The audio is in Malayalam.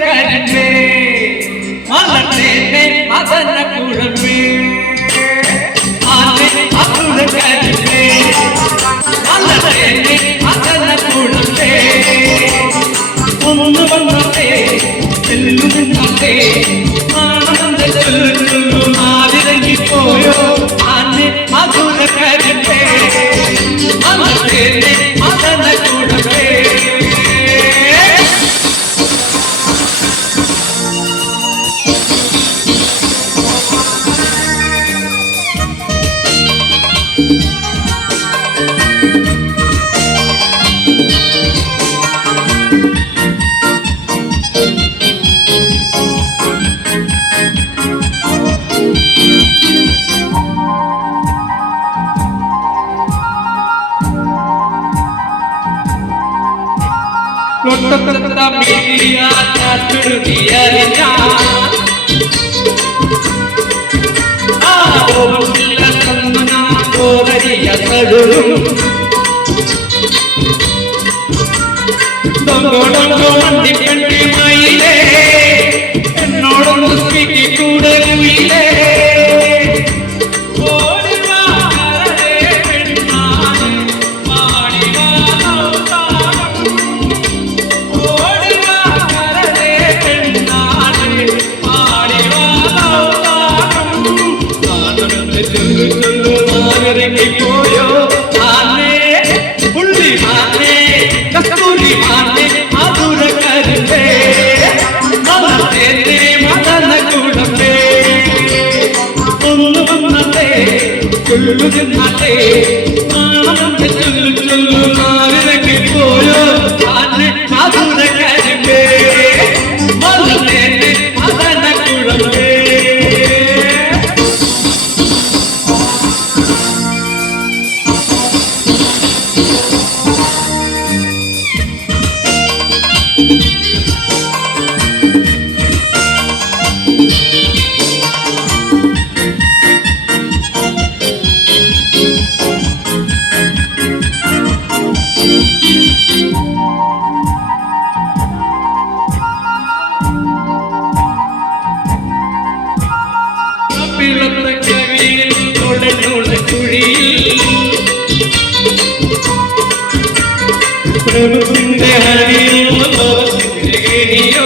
കരണ്ടേ മലട്ടേനെ മദന കുഴമ്പേ ആനെ അതുല കരണ്ടേ മലട്ടേനെ മദന കുഴമ്പേ ഒന്ന് വന്നേ ചെല്ലുന്നേ ആനന്ദ ചൊല്ലുന്നു ആതിരങ്ങി പോയോ ആനെ മധുര കരണ്ടേ മലട്ടേനെ മദന കുഴമ്പേ എന്നോടൊന്ന് സ്പീക്കി കൂടെ പോയോ ആനെ പുള്ളി മാനെ കസ്തൂരി മാനെ മധുര കരണ്ടേ മലട്ടേനെ മദന കുഴമ്പേ ഒന്ന് വന്നേ ചൊല്ലു നിന്നേ ആനന്ദ ചൊല്ലു ചൊല്ലു ആവിരങ്ങി പോയോ ആനെ മധുര കരണ്ടേ മലട്ടേനെ മദന കുഴമ്പേ പ്രഭുവിന്റെ ഹരിയോ ലോകത്തിന്റെ ഗണിയോ